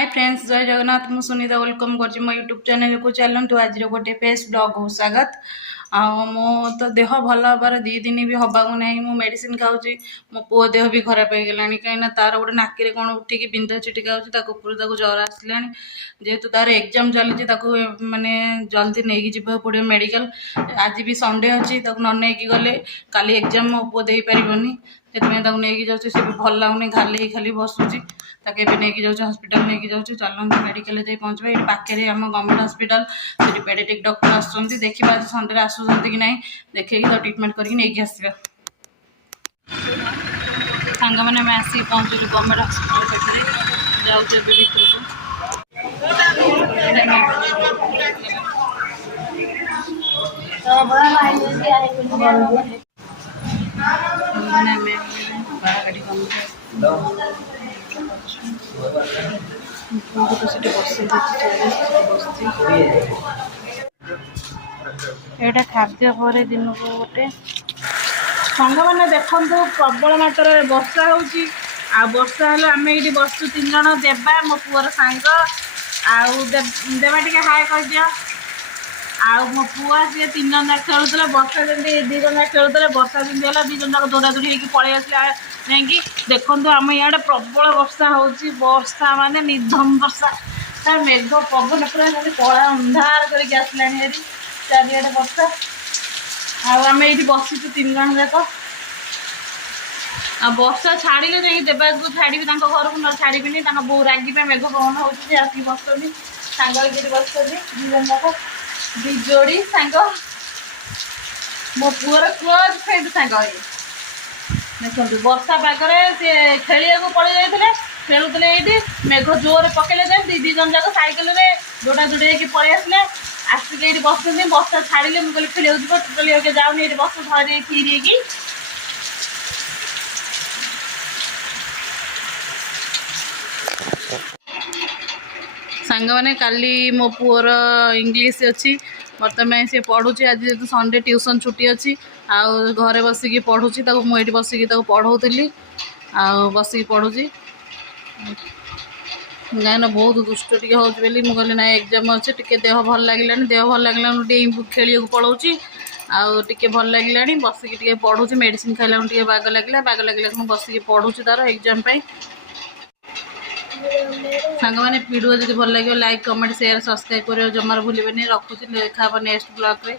Hi friends जय जगन्नाथ मु Sunita welcome कर मो यूट्यूब चैनल को चलतु आज गोटे फेस ब्लॉग हो स्वागत आ मो तो देह भल हबार 2 दिन भी हवा ना मु मेडिसिन खाऊँ मो पुओ देह भी खराब हो गलानी कहीं तार गोटे नाक कौन उठिकी बिंधा चिटिका हो ज्वर आसला जेहेतु तार एग्जाम चलती माने जल्दी नहीं जी पड़ो मेडिकल आज भी संडे अच्छी न गले काली एग्जाम मो पुओ दे पारनी से नहीं जाऊँ सी भल लगुनि खाली खाली बसुची ताके नहीं जाऊँ हस्पिटाल नहीं जाऊँ चलते मेडिकल जाए पहुँचवा ये पाखे आम गवर्नमेंट हस्पिटाल से पेडियाट्रिक डॉक्टर आसुँच देखा संडे आसुँच कि ना देखे तो ट्रिटमेंट करके आसवा सांग मैंने आसिक पहुँचु गवर्नमेंट हस्पिटाल पाखे जाऊँ एटा खाद्य पर दिन को गोटे सांग मैंने देखु प्रबल मात्रा वर्षा होची आ वर्षा हेल्ला आम ये बसु 3 जन देवा मो पुअर सांग देवा टे हाय कह दिया आ मो पुआ सी 3 जन खेलुला वर्षा जमी 2 जन खेलुले वर्षा जमी है 2 जन दौड़ा दौड़ी होगी पलि आसला नहीं देखो आम इे प्रबल वर्षा होची वर्षा माने निधम वर्षा मेघ पवन पूरा कला अंधार करके आसला चारिड़े वर्षा आम ये बसुचु 3 जन जाक आ वर्षा छाड़े जाए देवा को छाड़ी घर को न छाड़बी बो रागे मेघ पवन हो आसिक बसुँच सांग बस 2 जन जाक दी जोड़ी सांग मो पुअर क्लोज फ्रेंड सांग देखो वर्षा पागरे सी खेल पड़े जाते खेलुले ये मेघ जोर पकड़े जाए 2 जन जाक साइकेल दौड़ा दौड़ी होगी पलि आसले आसिक ये बसुँच वर्षा छाड़े मुझे खेल टोटल जाऊनी ये बस धरे थी सांग मैंने काली मो पुअर इंग्लीश अच्छी बर्तमान सी पढ़ुची आज जेहतु संडे ट्यूशन छुट्टी अच्छी आउ घरे बसिकी पढ़ुची मुझे बसिकी पढ़ाऊली बसिकी पढ़ुची गायन बहुत दुष्ट टी हूँ बोली मुझे कहली ना एग्जाम अच्छे टे देह भल लगे देह भल लगे खेल पलाऊँची आगे भल लगे बसिकी पढ़ुची मेडिसिन खाइला बाग लगे बसिकी पढ़ुची तार एग्जाम सांग मैंने वीडियो जब भल लगे लाइक कमेंट शेयर सब्सक्राइब कर जमार भूलें रखुची देखा नेक्स्ट ब्लॉग रे।